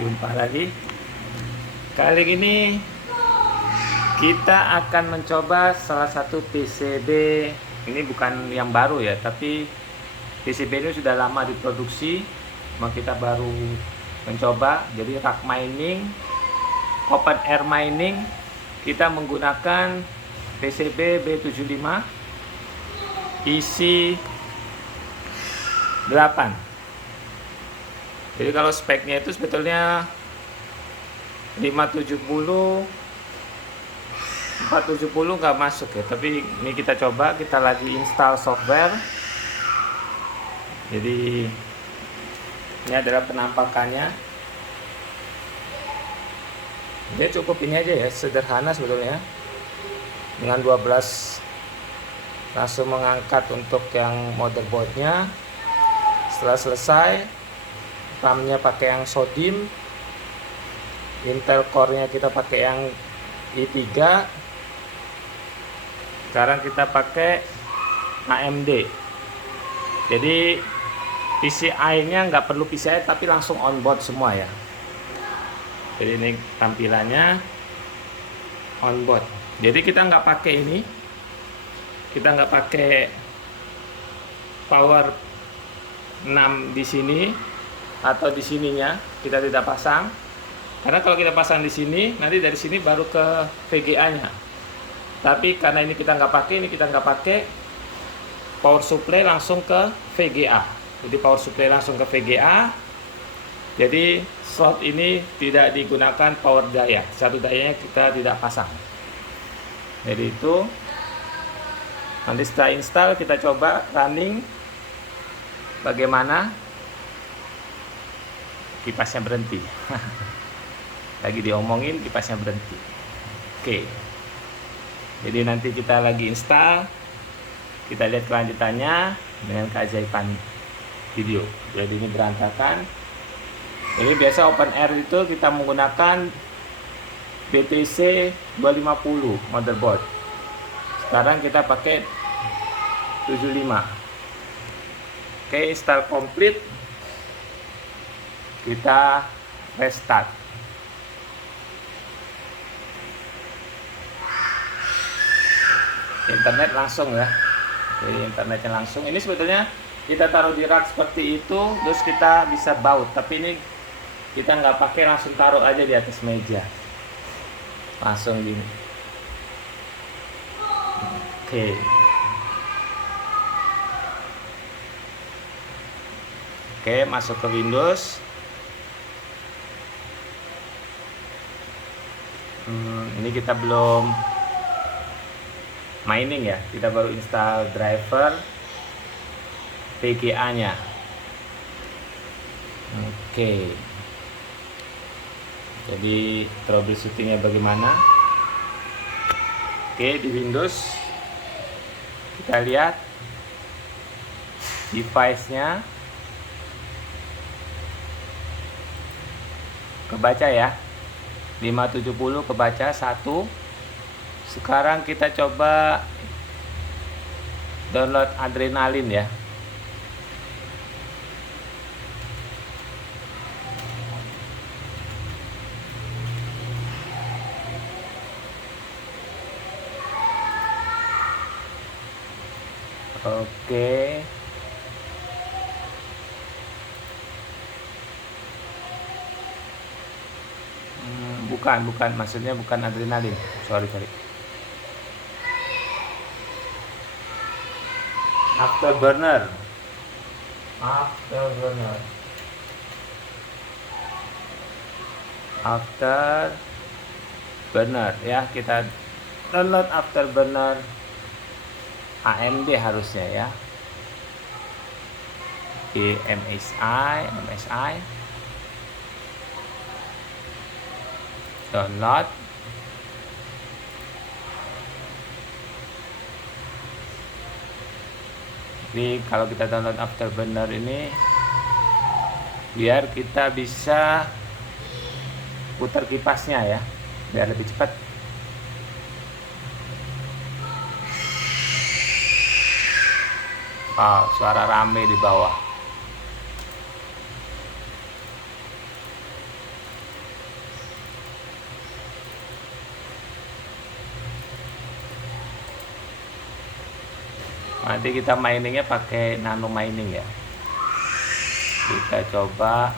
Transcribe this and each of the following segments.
Jumpa lagi. Kali ini kita akan mencoba salah satu PCB. Ini bukan yang baru ya, tapi PCB ini sudah lama diproduksi. Cuma kita baru mencoba. Jadi rack mining, open air mining, kita menggunakan PCB B75 isi 8. Jadi kalau speknya itu sebetulnya 570 470 nggak masuk ya, tapi ini kita coba, kita lagi install software. Jadi ini adalah penampakannya. Dia cukup ini aja ya, sederhana sebetulnya. Dengan 12 langsung mengangkat untuk yang motherboardnya. Setelah selesai, RAM-nya pakai yang Sodim, Intel Core-nya kita pakai yang i3. Sekarang kita pakai AMD. Jadi PCI-nya nggak perlu PCI, tapi langsung onboard semua ya. Jadi ini tampilannya onboard. Jadi kita nggak pakai ini, kita nggak pakai power 6 di sini atau di sininya, kita tidak pasang. Karena kalau kita pasang di sini, nanti dari sini baru ke VGA-nya. Tapi karena ini kita nggak pakai, ini kita nggak pakai, power supply langsung ke VGA. Jadi power supply langsung ke VGA. Jadi slot ini tidak digunakan power daya. Satu dayanya kita tidak pasang. Jadi itu. Nanti setelah install kita coba running. Bagaimana kipasnya berhenti. Lagi diomongin kipasnya berhenti. Oke. Jadi nanti kita lagi install, kita lihat kelanjutannya dengan keajaiban video. Jadi ini berantakan. Ini biasa open air itu kita menggunakan BTC 250 motherboard. Sekarang kita pakai 75. Oke, install complete. Kita restart. Internet langsung ya. Jadi internetnya langsung. Ini sebetulnya kita taruh di rak seperti itu, terus kita bisa baut. Tapi ini kita nggak pakai, langsung taruh aja di atas meja. Langsung gini. Oke. Oke, masuk ke Windows. Ini kita belum mining ya, kita baru install driver VGA nya. Oke. Jadi troubleshootingnya bagaimana? Oke, di Windows kita lihat device nya kebaca ya, 570 kebaca 1. Sekarang kita coba download adrenalin ya. Oke. Bukan, maksudnya bukan adrenalin. Sorry. Afterburner ya, kita download Afterburner AMD harusnya ya. Di MSI download. Ini kalau kita download Afterburner ini biar kita bisa putar kipasnya ya, biar lebih cepat. Wow, suara rame di bawah. Nanti kita miningnya pakai nano mining ya. Kita coba.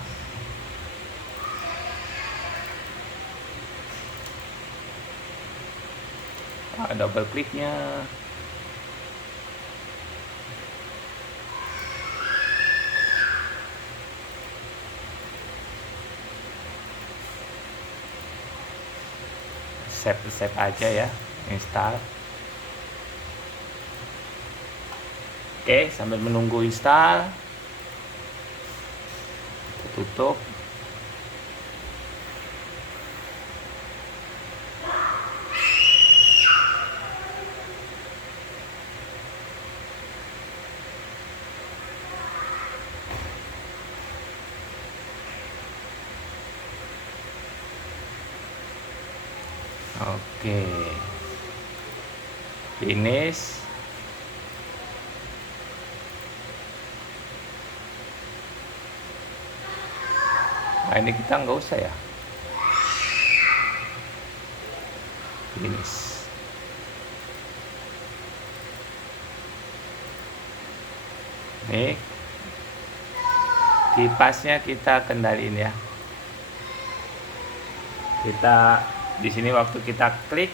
Double kliknya. Save aja ya, install. Oke, sambil menunggu install, kita tutup. Oke, finish. Nah, ini kita nggak usah ya, finish. Nih, kipasnya kita kendaliin ya. Kita di sini waktu kita klik,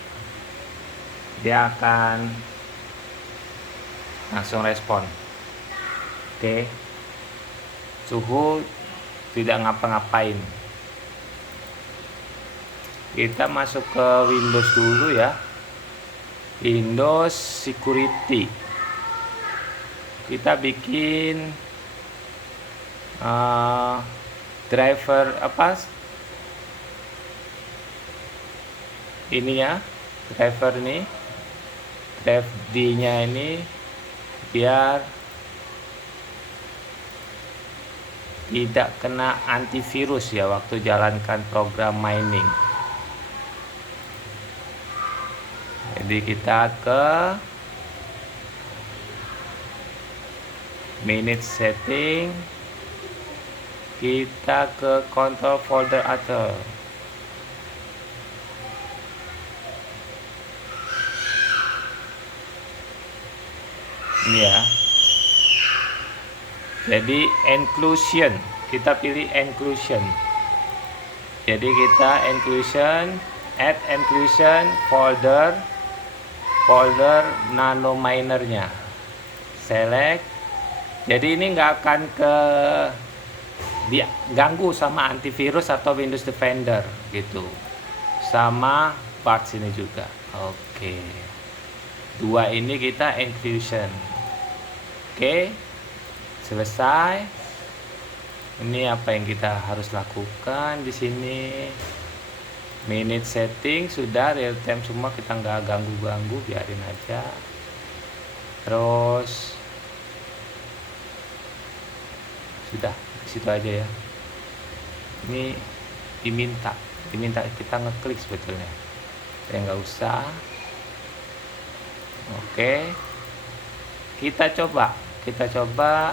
dia akan langsung respon. Oke, suhu tidak ngapa-ngapain. Kita masuk ke Windows dulu ya, Windows Security. Kita bikin driver ini ya, driver nih, drive D nya ini biar tidak kena antivirus ya waktu jalankan program mining. Jadi kita ke manage setting, kita ke control folder author. Ini ya. Jadi inclusion, kita pilih inclusion. Jadi kita inclusion, add inclusion folder nano minernya. Select. Jadi ini nggak akan diganggu sama antivirus atau Windows Defender gitu. Sama parts ini juga. Oke. Dua ini kita inclusion. Oke, selesai. Ini apa yang kita harus lakukan di sini? Minute setting sudah real time semua, kita nggak ganggu-ganggu, biarin aja. Terus sudah situ aja ya. Ini diminta kita ngeklik sebetulnya. Ya nggak usah. Oke, kita coba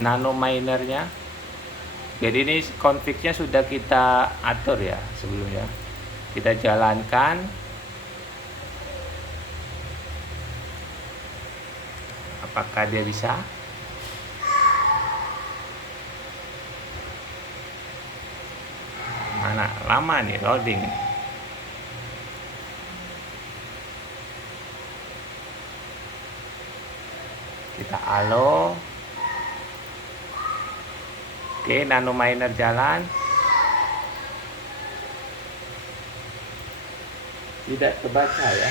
nano minernya. Jadi ini config-nya sudah kita atur ya sebelumnya. Kita jalankan. Apakah dia bisa? Mana lama nih loading. Kita allow. Oke, nano miner jalan. Tidak kebaca ya.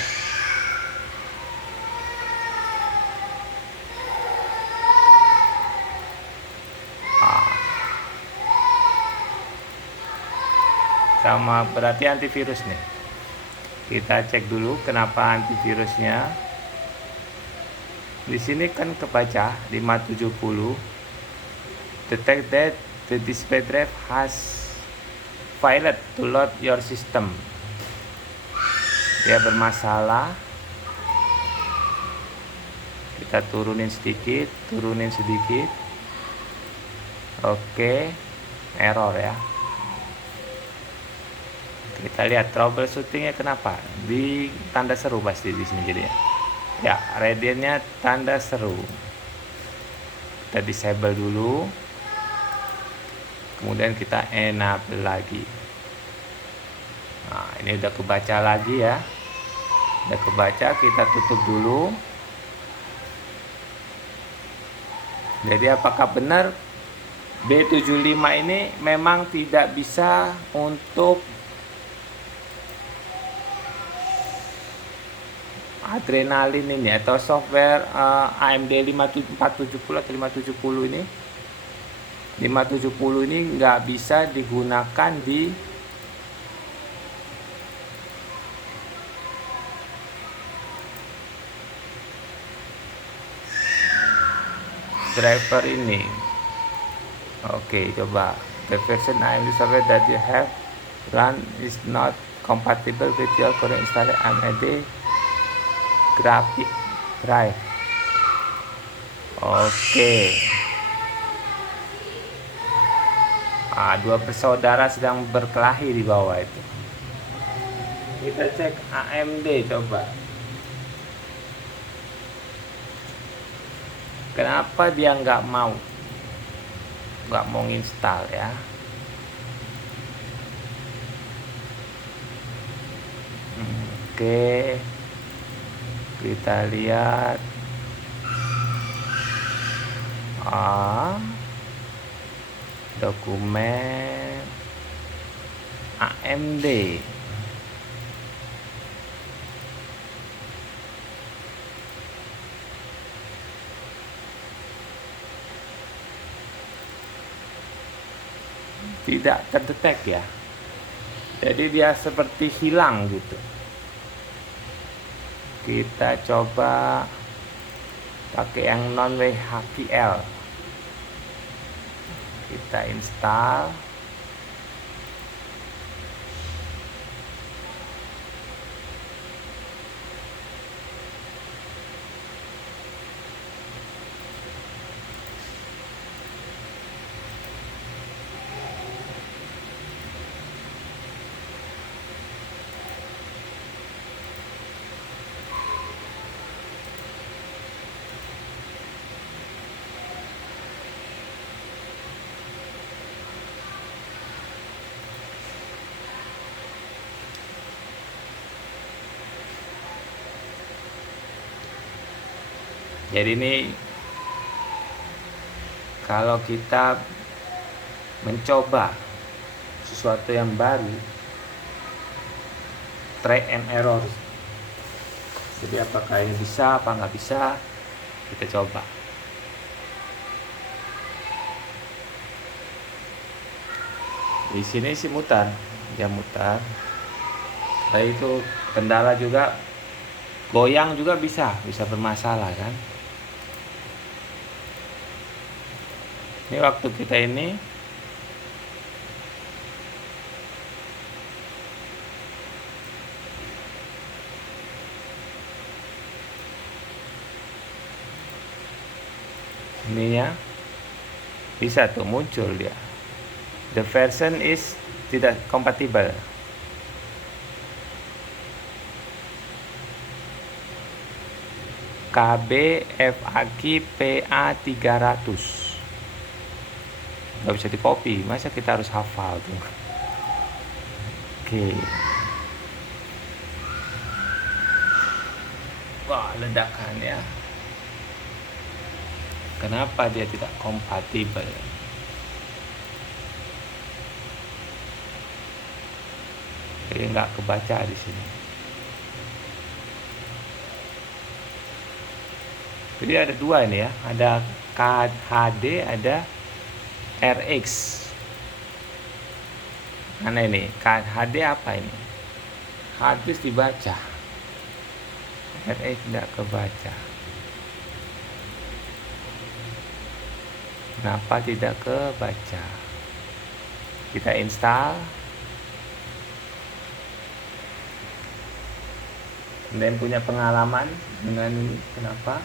Sama berarti antivirus nih. Kita cek dulu kenapa antivirusnya. Di sini kan kebaca 570. Detect that the display drive has failed to load your system. Dia bermasalah. Kita turunin sedikit. Oke, error ya. Kita lihat troubleshootingnya kenapa di tanda seru pasti di sini jadinya. Ya, radiannya tanda seru. Kita disable dulu, kemudian kita enable lagi. Nah, ini udah kebaca lagi ya, udah kebaca. Kita tutup dulu. Jadi apakah benar B75 ini memang tidak bisa untuk adrenalin ini atau software AMD 470 atau 570 ini. 570 ini nggak bisa digunakan di driver ini. Oke, coba the version AMD software that you have run is not compatible with your current installed AMD graphic drive. Oke. Dua bersaudara sedang berkelahi di bawah itu. Kita cek AMD coba. Kenapa dia nggak mau install ya? Oke, kita lihat. Dokumen AMD. Tidak terdetek ya. Jadi dia seperti hilang gitu. Kita coba pakai yang non WHQL. Kita install. Jadi ini kalau kita mencoba sesuatu yang baru, try and error. Jadi apakah ini bisa, apa nggak bisa, kita coba. Di sini sih mutar, dia mutar. Tapi itu kendala juga, goyang juga bisa bermasalah kan. Ini waktu kita ini ya bisa tuh muncul dia. The version is tidak compatible. KB FAQ PA 300. Nggak bisa di copy, masa kita harus hafal tuh. Oke. Wah, ledakan ya. Kenapa dia tidak kompatibel? Jadi nggak kebaca di sini. Jadi ada dua ini ya, ada KHD, ada RX. Mana ini? KHD apa ini? Hadis dibaca, RX tidak kebaca. Kenapa tidak kebaca? Kita install. Dan punya pengalaman dengan ini, kenapa?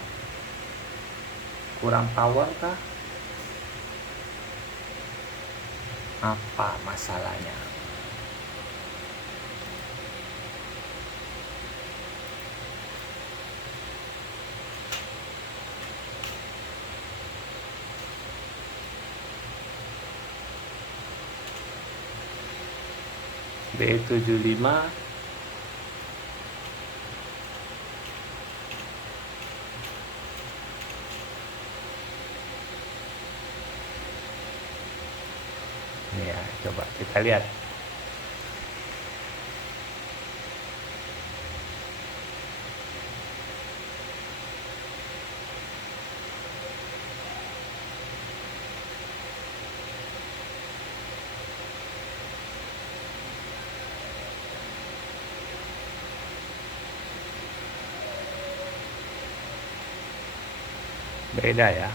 Kurang power kah? Apa masalahnya? B75 ya, coba kita lihat. Beda ya.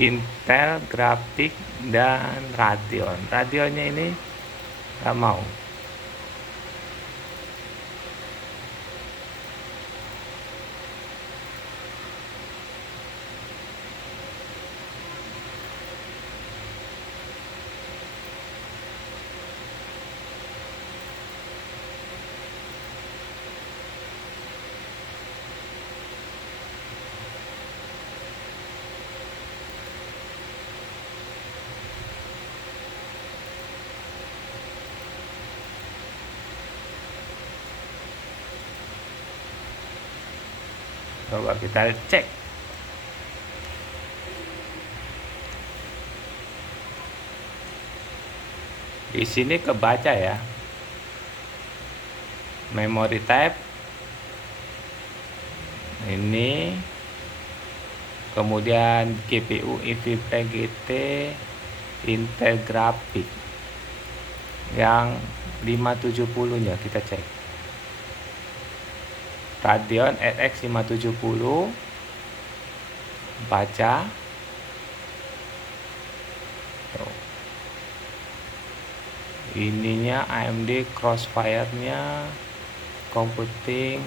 Intel, grafik, dan Radeon. Radeonnya ini nggak mau. Coba kita cek. Di sini kebaca ya. Memory type ini, kemudian GPU EVP GT Intel grafik yang 570 nya kita cek. Radeon RX 570 baca. Ininya AMD Crossfire-nya computing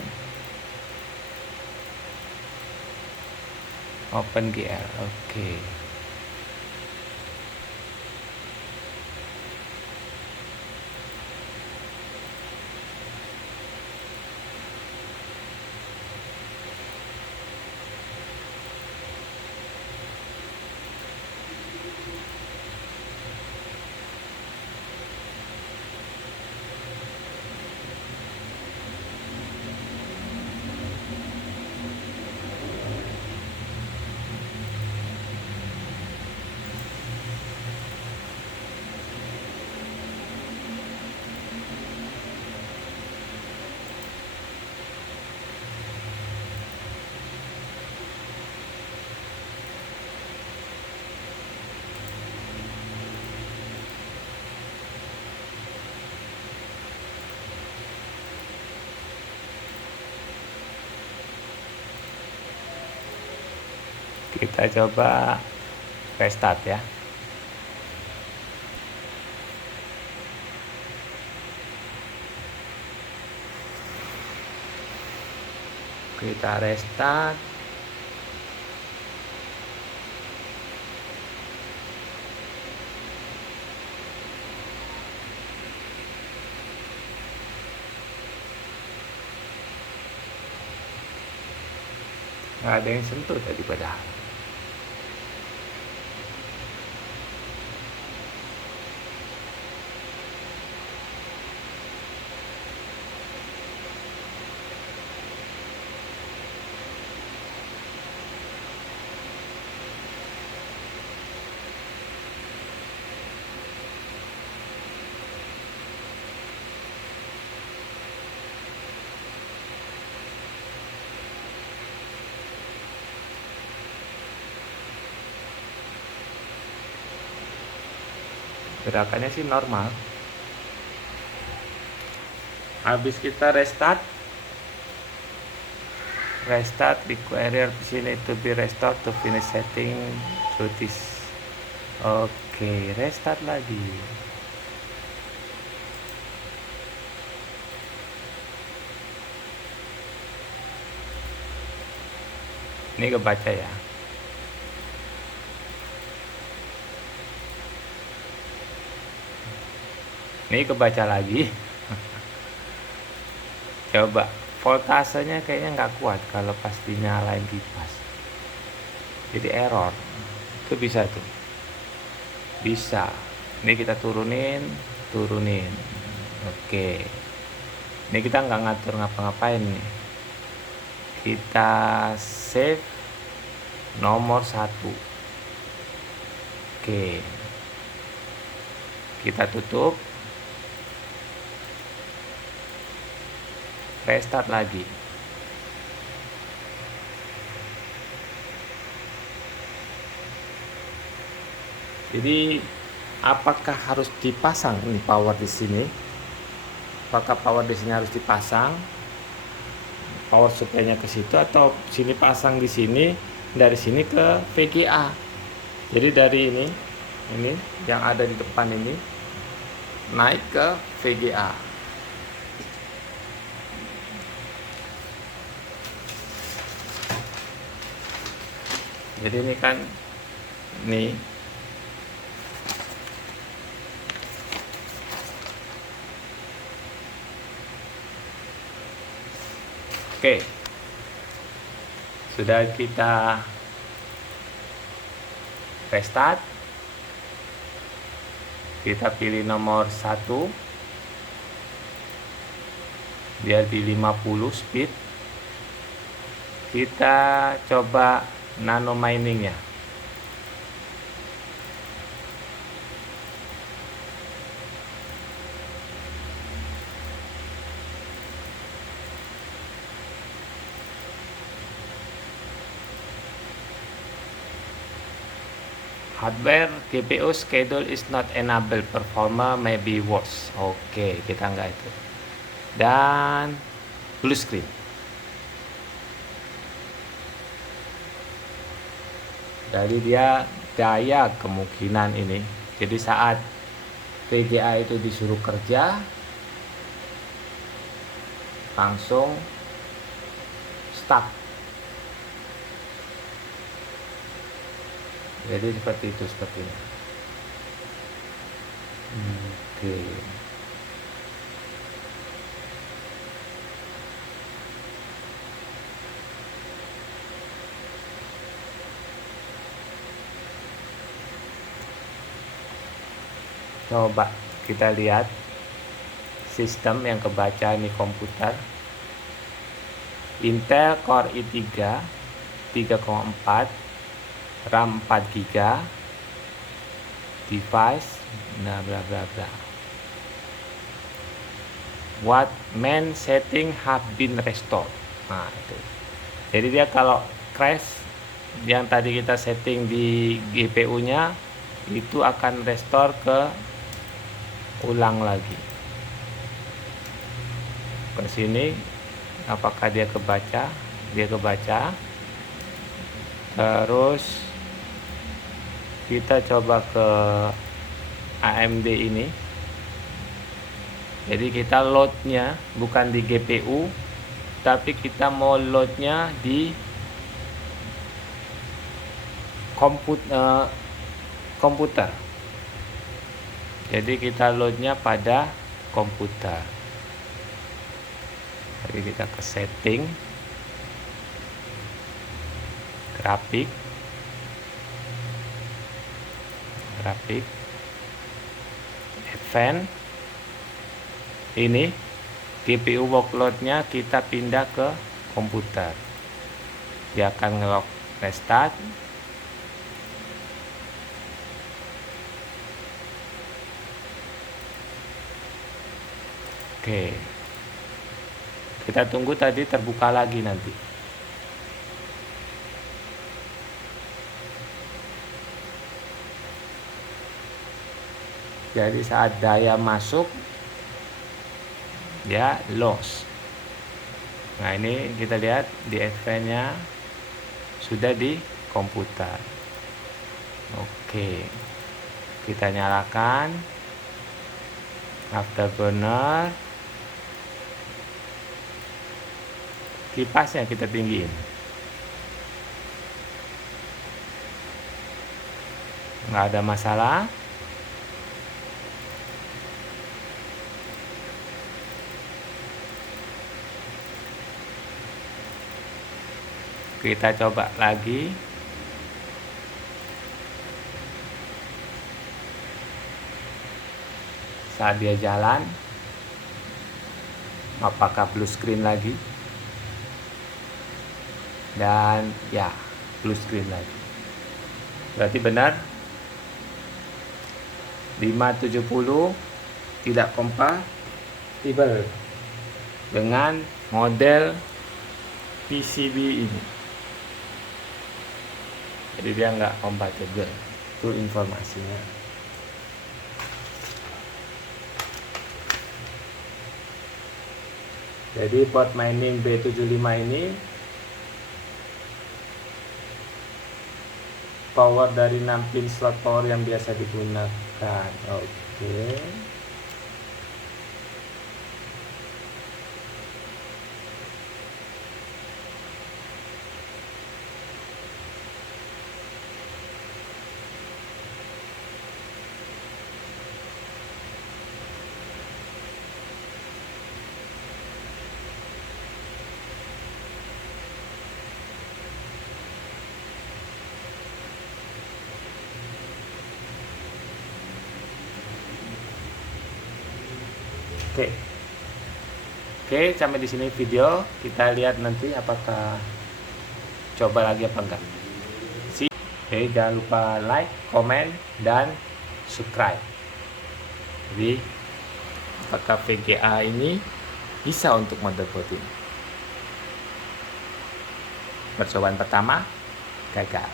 OpenGL. Oke. Kita coba restart ya. Kita restart. Nggak ada yang sentuh tadi padahal. Gerakannya sih normal. Habis kita restart require PC need to be restored to finish setting through this. Oke, restart lagi. Ini kebaca ya. Ini kebaca lagi. Coba voltasenya kayaknya nggak kuat kalau pas dinyalain kipas. Jadi error. Itu bisa tuh. Bisa. Ini kita turunin. Oke. Ini kita nggak ngatur ngapa-ngapain nih. Kita save nomor 1. Oke. Kita tutup. Restart lagi. Jadi apakah harus dipasang nih power di sini? Apakah power di sini harus dipasang? Power supply-nya ke situ atau sini pasang di sini, dari sini ke VGA. Jadi dari ini yang ada di depan ini naik ke VGA. Jadi ini kan nih oke, sudah kita restart. Kita pilih nomor 1 biar di 50 speed. Kita coba nano miningnya. Hardware GPU schedule is not enabled, performa may be worse. Oke, kita nggak itu. Dan blue screen. Jadi dia daya kemungkinan ini. Jadi saat VGA itu disuruh kerja, langsung stuck. Jadi seperti itu sepertinya. Oke. Coba kita lihat sistem yang kebaca di komputer. Intel Core i3 3,4, RAM 4 GB, device bla bla bla bla. What main setting have been restored. Nah, itu. Jadi dia kalau crash yang tadi kita setting di GPU-nya itu akan restore ke ulang lagi. Ke sini apakah dia kebaca? Dia kebaca. Terus kita coba ke AMD ini. Jadi kita loadnya bukan di GPU, tapi kita mau loadnya di komputer. Jadi kita loadnya pada komputer. Jadi kita ke setting, grafik, advance. Ini GPU workloadnya kita pindah ke komputer. Dia akan ngelock restart. Oke, kita tunggu tadi terbuka lagi nanti. Jadi saat daya masuk dia loss. Nah, ini kita lihat di advance-nya sudah di komputer. Oke. Kita nyalakan afterburner, kipasnya kita tinggiin. Nggak ada masalah. Kita coba lagi. Saat dia jalan, apakah blue screen lagi? Dan ya, blue screen lagi. Berarti benar 570 tidak kompatibel dengan model PCB ini. Jadi dia nggak kompatibel. Itu informasinya. Jadi port mining B75 ini power dari 6 pin slot power yang biasa digunakan. Oke. Oke, sampai di sini video. Kita lihat nanti apakah coba lagi apa enggak. Oke, jangan lupa like, komen, dan subscribe. Jadi, apakah VGA ini bisa untuk motherboard ini? Percobaan pertama gagal.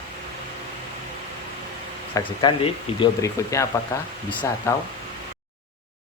Saksikan di video berikutnya apakah bisa atau